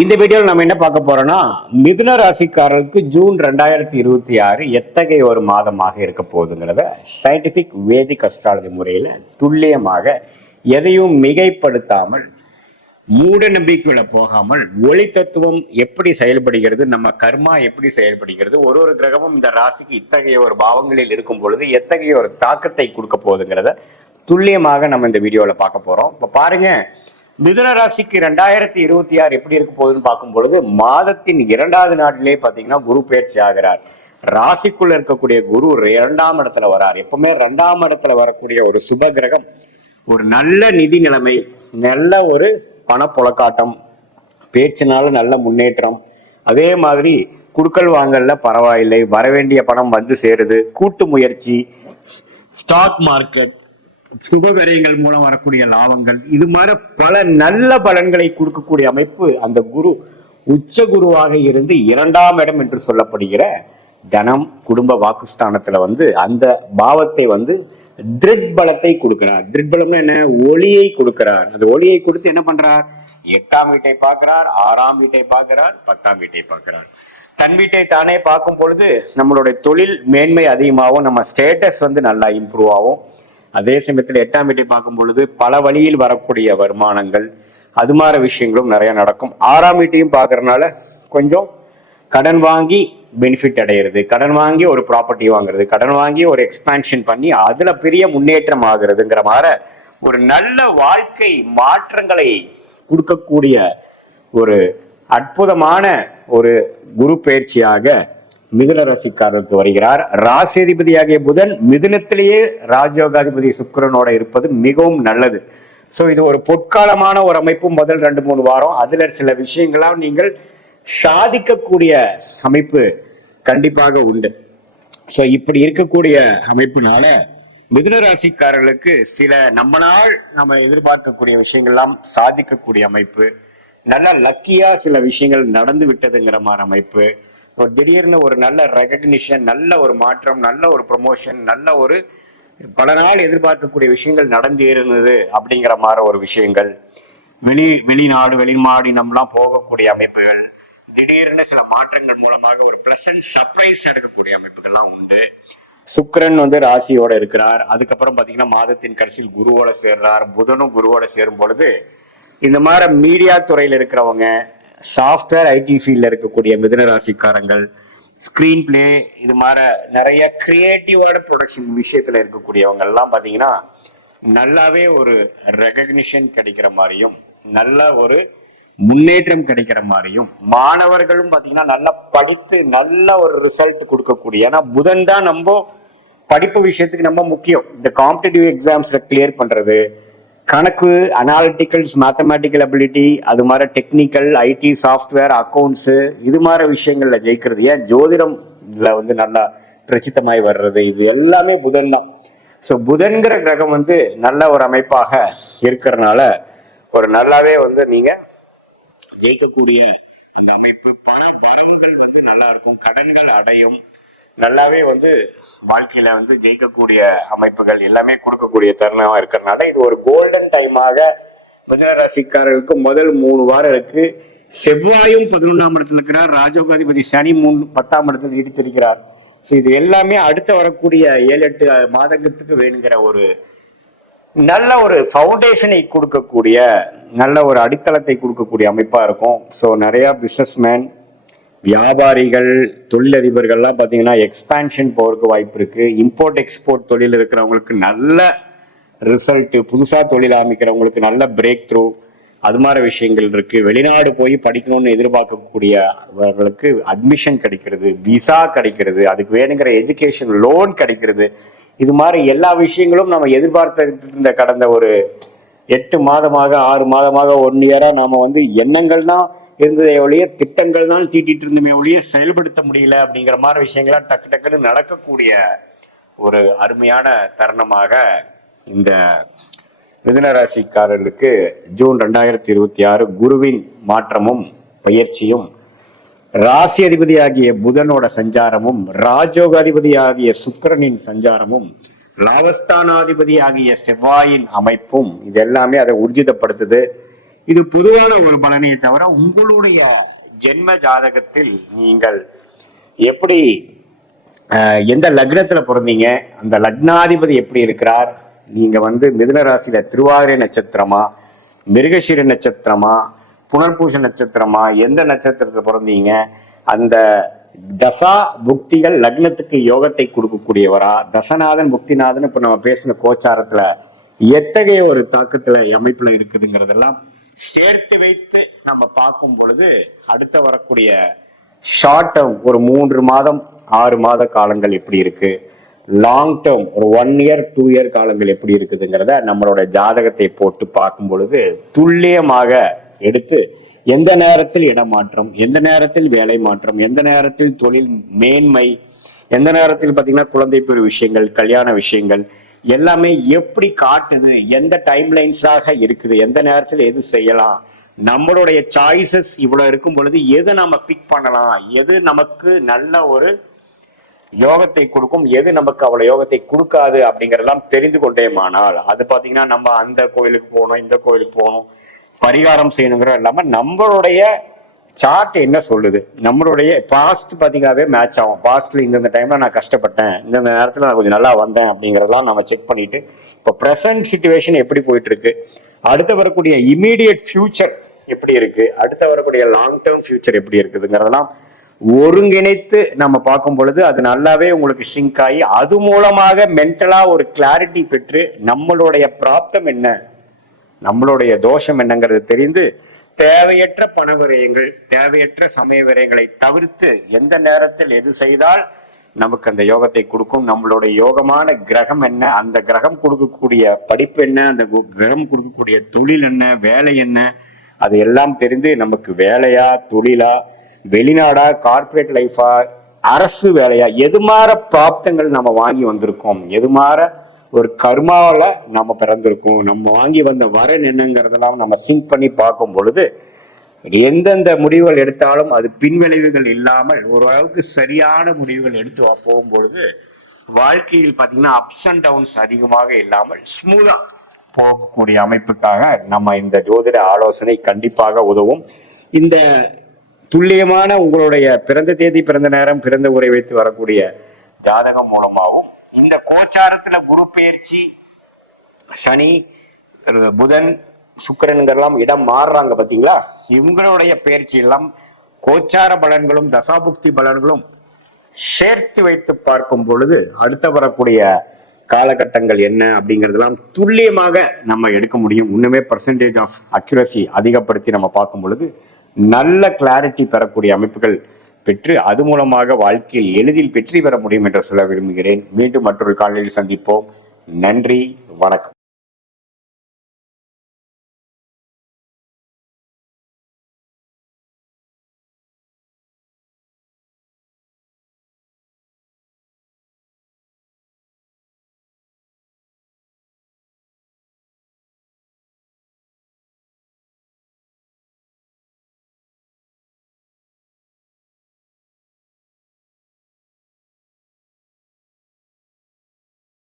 இந்த வீடியோவில் நம்ம என்ன பார்க்க போறோம்னா, மிதுன ராசிக்காரர்களுக்கு ஜூன் 2026 எத்தகைய ஒரு மாதமாக இருக்க போகுதுங்கிறத சயின்டிபிக் வேதிக் அஸ்ட்ராலஜி முறையில் துல்லியமாக எதையும் மிகைப்படுத்தாமல் மூட நம்பிக்கையில போகாமல் ஒளி தத்துவம் எப்படி செயல்படுகிறது, நம்ம கர்மா எப்படி செயல்படுகிறது, ஒரு ஒரு கிரகமும் இந்த ராசிக்கு இத்தகைய ஒரு பாவங்களில் இருக்கும் பொழுது எத்தகைய ஒரு தாக்கத்தை கொடுக்க போகுதுங்கிறத துல்லியமாக நம்ம இந்த வீடியோவில் பார்க்க போறோம். இப்போ பாருங்க, மிதுன ராசிக்கு 2026 எப்படி இருக்க போகுதுன்னு பார்க்கும் பொழுது மாதத்தின் 2வது நாட்டிலே பாத்தீங்கன்னா குரு பயிற்சி ஆகிறார். ராசிக்குள்ள இருக்கக்கூடிய குரு 2ஆம் இடத்துல வரார். எப்பவுமே 2ஆம் இடத்துல வரக்கூடிய ஒரு சுப கிரகம் ஒரு நல்ல நிதி நிலைமை, நல்ல ஒரு பணப்புழக்காட்டம், பேச்சினால நல்ல முன்னேற்றம், அதே மாதிரி குடுக்கல் வாங்கல்ல பரவாயில்லை, வரவேண்டிய பணம் வந்து சேருது, கூட்டு முயற்சி, ஸ்டாக் மார்க்கெட், சுபவிரயங்கள் மூலம் வரக்கூடிய லாபங்கள், இது மாதிரி பல நல்ல பலன்களை கொடுக்கக்கூடிய அமைப்பு அந்த குரு உச்ச குருவாக இருந்து 2ஆம் இடம் என்று சொல்லப்படுகிற தனம் குடும்ப வாக்குஸ்தானத்துல அந்த பாவத்தை திருட் பலத்தை கொடுக்கிறார். திருட் பலம்னா என்ன? ஒளியை கொடுக்கிறார். அந்த ஒளியை கொடுத்து என்ன பண்றார்? 8ஆம் வீட்டை பார்க்கிறார், 6ஆம் வீட்டை பார்க்கிறார், 10ஆம் வீட்டை பார்க்கிறார். தன் வீட்டை தானே பார்க்கும் பொழுது நம்மளுடைய தொழில் மேன்மை அதிகமாகும், நம்ம ஸ்டேட்டஸ் நல்லா இம்ப்ரூவ் ஆகும். அதே சமயத்தில் 8ஆம் வீட்டை பார்க்கும் பொழுது பல வழியில் வரக்கூடிய வருமானங்கள், அது மாதிரி விஷயங்களும் நிறைய நடக்கும். 6ஆம் வீட்டையும் பார்க்கறதுனால கொஞ்சம் கடன் வாங்கி பெனிஃபிட் அடைகிறது, கடன் வாங்கி ஒரு ப்ராப்பர்ட்டி வாங்குறது, கடன் வாங்கி ஒரு எக்ஸ்பான்ஷன் பண்ணி அதுல பெரிய முன்னேற்றம் ஆகுறதுங்கிற மாதிரி ஒரு நல்ல வாழ்க்கை மாற்றங்களை கொடுக்கக்கூடிய ஒரு அற்புதமான ஒரு குரு பயிற்சியாக மிதுன ராசிக்காரருக்கு வருகிறார். ராசி அதிபதியாகிய புதன் மிதுனத்திலேயே ராஜயோகாதிபதி சுக்கிரனோட இருப்பது மிகவும் நல்லது. சோ இது ஒரு பொற்காலமான ஒரு அமைப்பு. முதல் 2-3 வாரம் அதுல சில விஷயங்களாம் நீங்கள் சாதிக்கக்கூடிய அமைப்பு கண்டிப்பாக உண்டு. சோ இப்படி இருக்கக்கூடிய அமைப்புனால மிதுன ராசிக்காரர்களுக்கு சில நம்ம எதிர்பார்க்கக்கூடிய விஷயங்கள்லாம் சாதிக்கக்கூடிய அமைப்பு, நல்ல லக்கியா சில விஷயங்கள் நடந்து விட்டதுங்கிற மாதிரி அமைப்பு, ஒரு திடீர்னு ஒரு நல்ல ரெகக்னிஷன், நல்ல ஒரு மாற்றம், நல்ல ஒரு ப்ரொமோஷன், நல்ல ஒரு பல நாள் எதிர்பார்க்கக்கூடிய விஷயங்கள் நடந்து இருந்தது அப்படிங்கிற மாதிரி ஒரு விஷயங்கள், வெளிநாடு வெளிமாநிலம்லாம் போகக்கூடிய அமைப்புகள், திடீர்னு சில மாற்றங்கள் மூலமாக ஒரு பிளசன்ட் சர்ப்ரைஸ் எடுக்கக்கூடிய அமைப்புகள்லாம் உண்டு. சுக்கிரன் ராசியோட இருக்கிறார். அதுக்கப்புறம் பாத்தீங்கன்னா மாதத்தின் கடைசியில் குருவோட சேர்றார். புதனும் குருவோட சேரும் பொழுது இந்த மாதிரி மீடியா துறையில இருக்கிறவங்க, சாஃப்ட்வேர் ஐடி ஃபீல்ட்ல இருக்கக்கூடிய மிதுன ராசிக்காரங்கள், ஸ்கிரீன் பிளே, இது மாதிரி நிறைய கிரியேட்டிவான ப்ரொடக்ஷன் விஷயத்துல இருக்கக்கூடியவங்க எல்லாம் பாத்தீங்கன்னா நல்லாவே ஒரு ரெகக்னிஷன் கிடைக்கிற மாதிரியும், நல்ல ஒரு முன்னேற்றம் கிடைக்கிற மாதிரியும், மாணவர்களும் பாத்தீங்கன்னா நல்லா படித்து நல்ல ஒரு ரிசல்ட் கொடுக்கக்கூடிய, ஏன்னா புதன் தான் நம்ம படிப்பு விஷயத்துக்கு நம்ம முக்கியம். இந்த காம்படிட்டிவ் எக்ஸாம்ஸ்ல கிளியர் பண்றது, கணக்கு, அனாலிட்டிக்கல்ஸ், மேத்தமேட்டிக்கல் அபிலிட்டி, அது மாதிரி டெக்னிக்கல், ஐடி, சாஃப்ட்வேர், அக்கௌண்ட்ஸ், இது மாதிரி விஷயங்கள்ல ஜெயிக்கிறது, ஏன் ஜோதிடம்ல நல்லா பிரசித்தமாய் வர்றது, இது எல்லாமே புதன் தான். ஸோ புதன்கிற கிரகம் நல்ல ஒரு அமைப்பாக இருக்கிறதுனால ஒரு நல்லாவே நீங்க ஜெயிக்கக்கூடிய அந்த அமைப்பு, பண வரவுகள் நல்லா இருக்கும், கடன்கள் அடையும், நல்லாவே வாழ்க்கையில ஜெயிக்கக்கூடிய அமைப்புகள் எல்லாமே கொடுக்கக்கூடிய தருணமா இருக்கிறதுனால இது ஒரு கோல்டன் டைமாக மிதுன ராசிக்காரர்களுக்கு முதல் 3 வாரம் இருக்கு. செவ்வாயும் 11ஆம் இடத்துல இருக்கிறார், ராஜயோகாதிபதி சனி 10ஆம் இடத்துல நீடித்திருக்கிறார். ஸோ இது எல்லாமே அடுத்து வரக்கூடிய 7-8 மாதத்துக்கு வேணுங்கிற ஒரு நல்ல ஒரு ஃபவுண்டேஷனை கொடுக்கக்கூடிய, நல்ல ஒரு அடித்தளத்தை கொடுக்கக்கூடிய அமைப்பா இருக்கும். ஸோ நிறைய பிசினஸ்மேன், வியாபாரிகள், தொழிலதிபர்கள்லாம் பார்த்தீங்கன்னா எக்ஸ்பான்ஷன் போறதுக்கு வாய்ப்பு இருக்கு. இம்போர்ட் எக்ஸ்போர்ட் தொழில் இருக்கிறவங்களுக்கு நல்ல ரிசல்ட், புதுசா தொழில் ஆரம்பிக்கிறவங்களுக்கு நல்ல பிரேக் த்ரூ, அது மாதிரி விஷயங்கள் இருக்கு. வெளிநாடு போய் படிக்கணும்னு எதிர்பார்க்கக்கூடியவர்களுக்கு அட்மிஷன் கிடைக்கிறது, விசா கிடைக்கிறது, அதுக்கு வேணுங்கிற எஜுகேஷன் லோன் கிடைக்கிறது. இது மாதிரி எல்லா விஷயங்களும் நம்ம எதிர்பார்த்துட்டு இருந்த கடந்த ஒரு 8 மாதமாக 6 மாதமாக 1 இயரா நாம எண்ணங்கள் தான் இருந்ததை ஒழிய, திட்டங்கள் தான் தீட்டிட்டு இருந்தமே ஒழிய செயல்படுத்த முடியல அப்படிங்கிற மாதிரி விஷயங்கள்லாம் டக்கு டக்குன்னு நடக்கக்கூடிய ஒரு அருமையான தருணமாக இந்த மிதுன ராசிக்காரர்களுக்கு ஜூன் 2026 குருவின் மாற்றமும் பயிற்சியும், ராசி அதிபதியாகிய புதனோட சஞ்சாரமும், ராஜயோகாதிபதியாகிய சுக்கிரனின் சஞ்சாரமும், லாபஸ்தானாதிபதி ஆகிய செவ்வாயின் அமைப்பும் இது எல்லாமே அதை ஊர்ஜிதப்படுத்துது. இது பொதுவான ஒரு பலனையை தவிர உங்களுடைய ஜென்ம ஜாதகத்தில் நீங்கள் எப்படி எந்த லக்னத்துல பிறந்தீங்க, அந்த லக்னாதிபதி எப்படி இருக்கிறார், நீங்க மிதுன ராசியில திருவாதிரை நட்சத்திரமா, மிருகசீர நட்சத்திரமா, புனர்பூச நட்சத்திரமா, எந்த நட்சத்திரத்துல பிறந்தீங்க, அந்த தசா புக்திகள் லக்னத்துக்கு யோகத்தை கொடுக்கக்கூடியவரா, தசநாதன் புக்திநாதன் இப்ப நம்ம பேசின கோச்சாரத்துல எத்தகைய ஒரு தாக்கத்துல அமைப்புல இருக்குதுங்கிறதெல்லாம் சேர்த்து வைத்து நம்ம பார்க்கும் பொழுது அடுத்த வரக்கூடிய ஷார்ட் டேர்ம் ஒரு 3 மாதம் 6 மாத காலங்கள் எப்படி இருக்கு, லாங் டேர்ம் ஒரு 1 இயர் 2 இயர் காலங்கள் எப்படி இருக்குதுங்கிறத நம்மளோட ஜாதகத்தை போட்டு பார்க்கும் பொழுது துல்லியமாக எடுத்து எந்த நேரத்தில் இடமாற்றம், எந்த நேரத்தில் வேலை மாற்றம், எந்த நேரத்தில் தொழில் மேன்மை, எந்த நேரத்தில் பாத்தீங்கன்னா குழந்தை பெறு விஷயங்கள், கல்யாண விஷயங்கள் எல்லாமே எப்படி காட்டுது, எந்த டைம் லைன்ஸாக இருக்குது, எந்த நேரத்தில் எது செய்யலாம், நம்மளுடைய சாய்ஸஸ் இவ்வளவு இருக்கும் பொழுது எது நம்ம பிக் பண்ணலாம், எது நமக்கு நல்ல ஒரு யோகத்தை கொடுக்கும், எது நமக்கு அவ்வளவு யோகத்தை கொடுக்காது அப்படிங்கறதெல்லாம் தெரிந்து கொண்டேமானால் அது பாத்தீங்கன்னா நம்ம அந்த கோயிலுக்கு போகணும், இந்த கோயிலுக்கு போகணும், பரிகாரம் செய்யணுங்கிற இல்லாம நம்மளுடைய சார்ட் என்ன சொல்லுது, நம்மளுடைய பாஸ்ட் பாத்தீங்கன்னாவே மேட்ச் ஆகும். பாஸ்ட்ல இந்த டைம்ல நான் கஷ்டப்பட்டேன், இந்த நேரத்துல நான் கொஞ்சம் நல்லா வந்தேன் அப்படிங்கறதெல்லாம் நம்ம செக் பண்ணிட்டு இப்போ பிரசன்ட் சிச்சுவேஷன் எப்படி போயிட்டு இருக்கு, அடுத்து வரக்கூடிய இமீடியட் ஃபியூச்சர் எப்படி இருக்கு, அடுத்து வரக்கூடிய லாங் டேர்ம் ஃபியூச்சர் எப்படி இருக்குதுங்கிறதெல்லாம் ஒருங்கிணைத்து நம்ம பார்க்கும் பொழுது அது நல்லாவே உங்களுக்கு சிங்க் ஆகி அது மூலமாக மென்டலா ஒரு கிளாரிட்டி பெற்று நம்மளுடைய பிராப்தம் என்ன, நம்மளுடைய தோஷம் என்னங்கிறது தெரிந்து தேவையற்ற பண விரயங்கள், தேவையற்ற சமய விரயங்களை தவிர்த்து எந்த நேரத்தில் எது செய்தால் நமக்கு அந்த யோகத்தை கொடுக்கும், நம்மளுடைய யோகமான கிரகம் என்ன, அந்த கிரகம் கொடுக்கக்கூடிய படிப்பு என்ன, அந்த கிரகம் கொடுக்கக்கூடிய தொழில் என்ன, வேலை என்ன, அது எல்லாம் தெரிந்து நமக்கு வேலையா, தொழிலா, வெளிநாடா, கார்பரேட் லைஃபா, அரசு வேலையா, எது மாற பிராப்தங்கள் நம்ம வாங்கி வந்திருக்கோம், எது மாற ஒரு கர்மாவில நம்ம பிறந்திருக்கோம், நம்ம வாங்கி வந்த வரன் என்னங்கிறதெல்லாம் நம்ம சிங்க் பண்ணி பார்க்கும் பொழுது எந்தெந்த முடிவுகள் எடுத்தாலும் அது பின்விளைவுகள் இல்லாமல் ஓரளவுக்கு சரியான முடிவுகள் எடுத்து போகும் பொழுது வாழ்க்கையில் பாத்தீங்கன்னா அப்ஸ் அண்ட் டவுன்ஸ் அதிகமாக இல்லாமல் ஸ்மூதா போகக்கூடிய அமைப்புக்காக நம்ம இந்த ஜோதிட ஆலோசனை கண்டிப்பாக உதவும். இந்த துல்லியமான உங்களுடைய பிறந்த தேதி, பிறந்த நேரம், பிறந்த ஊரை வைத்து வரக்கூடிய ஜாதகம் மூலமாகவும் இந்த கோச்சாரத்துல குரு பெயர்ச்சி, சனி, புதன், சுக்கிரன்கெல்லாம் இடம் மாறுறாங்க பாத்தீங்களா, இவங்களுடைய பெயர்ச்சி எல்லாம் கோச்சார பலன்களும் தசாபுக்தி பலன்களும் சேர்த்து வைத்து பார்க்கும் பொழுது அடுத்த வரக்கூடிய காலகட்டங்கள் என்ன அப்படிங்கறதெல்லாம் துல்லியமாக நம்ம எடுக்க முடியும். இன்னுமே பர்சன்டேஜ் ஆஃப் அக்யூரசி அதிகப்படுத்தி நம்ம பார்க்கும் பொழுது நல்ல கிளாரிட்டி பெறக்கூடிய அமைப்புகள் பெற்று அது மூலமாக வாழ்க்கையில் எளிதில் வெற்றி பெற முடியும் என்று சொல்ல விரும்புகிறேன். மீண்டும் மற்றொரு காலையில் சந்திப்போம். நன்றி, வணக்கம்.